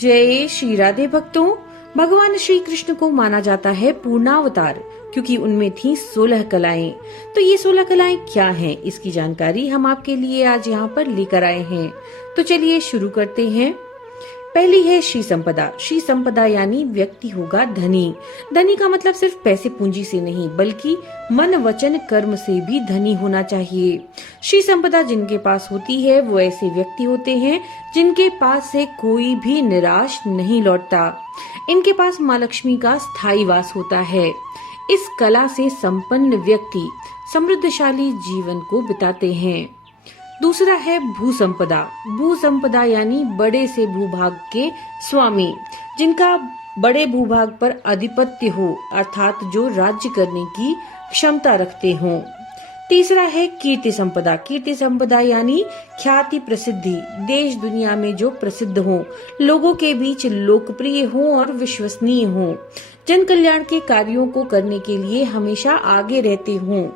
जय श्री राधे भक्तों। भगवान श्री कृष्ण को माना जाता है पूर्णावतार, क्योंकि उनमें थी 16 कलाएं। तो ये 16 कलाएं क्या हैं, इसकी जानकारी हम आपके लिए आज यहाँ पर लेकर आए हैं। तो चलिए शुरू करते हैं। पहली है श्री संपदा। श्री संपदा यानी व्यक्ति होगा धनी। धनी का मतलब सिर्फ पैसे पूंजी से नहीं, बल्कि मन वचन कर्म से भी धनी होना चाहिए। श्री संपदा जिनके पास होती है वो ऐसे व्यक्ति होते हैं जिनके पास से कोई भी निराश नहीं लौटता। इनके पास माँ लक्ष्मी का स्थायी वास होता है। इस कला से संपन्न व्यक्ति समृद्धशाली जीवन को बिताते हैं। दूसरा है भू संपदा। भू संपदा यानी बड़े से भूभाग के स्वामी, जिनका बड़े भूभाग पर आधिपत्य हो, अर्थात जो राज्य करने की क्षमता रखते हों। तीसरा है कीर्ति संपदा। कीर्ति संपदा यानी ख्याति प्रसिद्धि, देश दुनिया में जो प्रसिद्ध हो, लोगों के बीच लोकप्रिय हो और विश्वसनीय हो, जन कल्याण के कार्यों को करने के लिए हमेशा आगे रहते हों।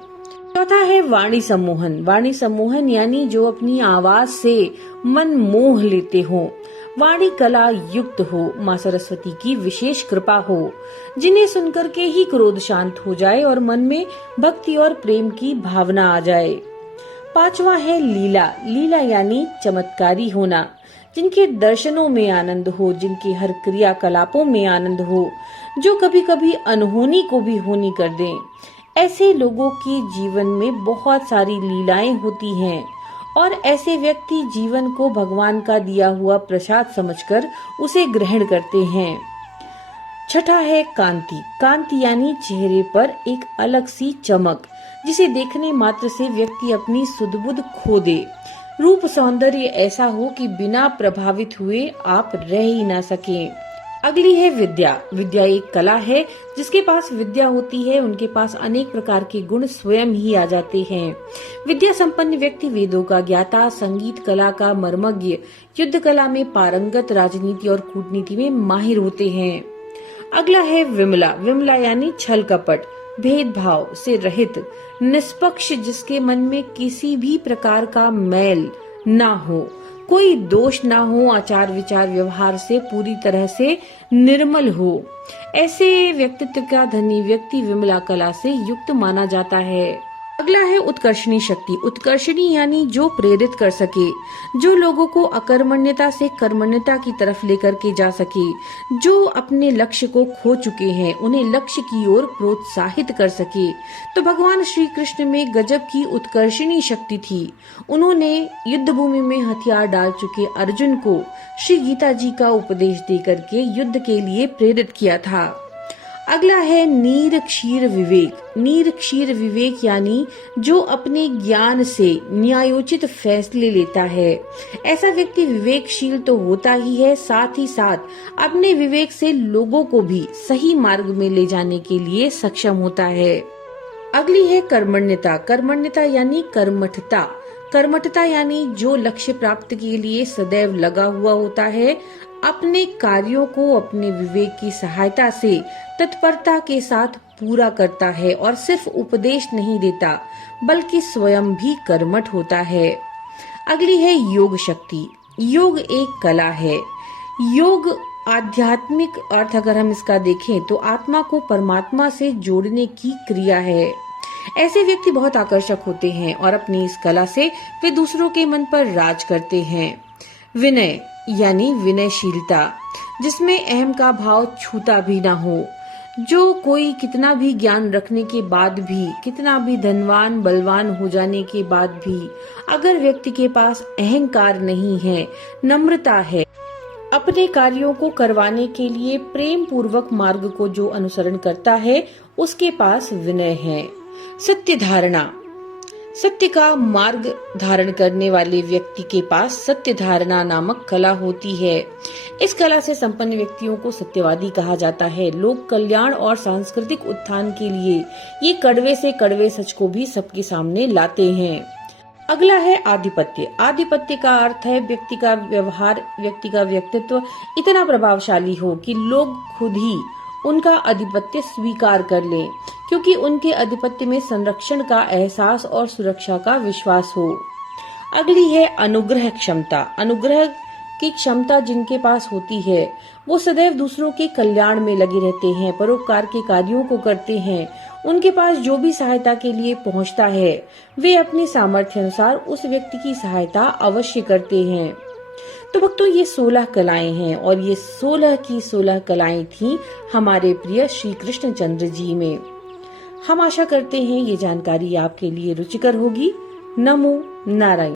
चौथा है वाणी सम्मोहन। वाणी सम्मोहन यानी जो अपनी आवाज से मन मोह लेते हो, वाणी कला युक्त हो, माँ सरस्वती की विशेष कृपा हो, जिन्हें सुनकर के ही क्रोध शांत हो जाए और मन में भक्ति और प्रेम की भावना आ जाए। पांचवा है लीला। लीला यानी चमत्कारी होना, जिनके दर्शनों में आनंद हो, जिनके हर क्रियाकलापों में आनंद हो, जो कभी कभी अनहोनी को भी होनी कर दें। ऐसे लोगों के जीवन में बहुत सारी लीलाएं होती हैं और ऐसे व्यक्ति जीवन को भगवान का दिया हुआ प्रसाद समझकर उसे ग्रहण करते हैं। छठा है कांति। कांति यानी चेहरे पर एक अलग सी चमक, जिसे देखने मात्र से व्यक्ति अपनी सुध-बुध खो दे। रूप सौंदर्य ऐसा हो कि बिना प्रभावित हुए आप रह ही ना सकें। अगली है विद्या। विद्या एक कला है। जिसके पास विद्या होती है उनके पास अनेक प्रकार के गुण स्वयं ही आ जाते हैं। विद्या संपन्न व्यक्ति वेदों का ज्ञाता, संगीत कला का मर्मज्ञ, युद्ध कला में पारंगत, राजनीति और कूटनीति में माहिर होते हैं। अगला है विमला। विमला यानी छल कपट, भेदभाव से रहित, निष्पक्ष, जिसके मन में किसी भी प्रकार का मैल ना हो, कोई दोष ना हो, आचार विचार व्यवहार से पूरी तरह से निर्मल हो। ऐसे व्यक्तित्व का धनी व्यक्ति विमला कला से युक्त माना जाता है। अगला है उत्कर्षणी शक्ति। उत्कर्षणी यानी जो प्रेरित कर सके, जो लोगों को अकर्मण्यता से कर्मण्यता की तरफ लेकर के जा सके, जो अपने लक्ष्य को खो चुके हैं उन्हें लक्ष्य की ओर प्रोत्साहित कर सके। तो भगवान श्री कृष्ण में गजब की उत्कर्षणी शक्ति थी। उन्होंने युद्ध भूमि में हथियार डाल चुके अर्जुन को श्री गीता जी का उपदेश देकर के युद्ध के लिए प्रेरित किया था। अगला है नीर क्षीर विवेक। नीर क्षीर विवेक यानी जो अपने ज्ञान से न्यायोचित फैसले लेता है। ऐसा व्यक्ति विवेकशील तो होता ही है, साथ ही साथ अपने विवेक से लोगों को भी सही मार्ग में ले जाने के लिए सक्षम होता है। अगली है कर्मण्यता। कर्मण्यता यानी कर्मठता। कर्मठता यानी जो लक्ष्य प्राप्ति के लिए सदैव लगा हुआ होता है, अपने कार्यों को अपने विवेक की सहायता से तत्परता के साथ पूरा करता है और सिर्फ उपदेश नहीं देता बल्कि स्वयं भी कर्मठ होता है। अगली है योग शक्ति। योग एक कला है। योग आध्यात्मिक अर्थ अगर हम इसका देखें तो आत्मा को परमात्मा से जोड़ने की क्रिया है। ऐसे व्यक्ति बहुत आकर्षक होते हैं और अपनी इस कला से वे दूसरों के मन पर राज करते हैं। विनय यानी विनयशीलता, जिसमें अहम का भाव छूता भी ना हो, जो कोई कितना भी ज्ञान रखने के बाद भी, कितना भी धनवान बलवान हो जाने के बाद भी, अगर व्यक्ति के पास अहंकार नहीं है, नम्रता है, अपने कार्यों को करवाने के लिए प्रेम पूर्वक मार्ग को जो अनुसरण करता है, उसके पास विनय है। सत्य धारणा। सत्य का मार्ग धारण करने वाले व्यक्ति के पास सत्य धारणा नामक कला होती है। इस कला से संपन्न व्यक्तियों को सत्यवादी कहा जाता है। लोक कल्याण और सांस्कृतिक उत्थान के लिए ये कड़वे से कड़वे सच को भी सबके सामने लाते हैं। अगला है आधिपत्य। आधिपत्य का अर्थ है व्यक्ति का व्यवहार, व्यक्ति का व्यक्तित्व इतना प्रभावशाली हो कि लोग खुद ही उनका आधिपत्य स्वीकार कर लें, क्योंकि उनके आधिपत्य में संरक्षण का एहसास और सुरक्षा का विश्वास हो। अगली है अनुग्रह क्षमता। अनुग्रह कि क्षमता जिनके पास होती है वो सदैव दूसरों के कल्याण में लगे रहते हैं, परोपकार के कार्यों को करते हैं। उनके पास जो भी सहायता के लिए पहुंचता है वे अपने सामर्थ्य अनुसार उस व्यक्ति की सहायता अवश्य करते हैं। तो भक्तों, ये 16 कलाएं हैं और ये 16 की 16 कलाएं थी हमारे प्रिय श्री कृष्ण चंद्र जी में। हम आशा करते हैं ये जानकारी आपके लिए रुचिकर होगी। नमो नारायण।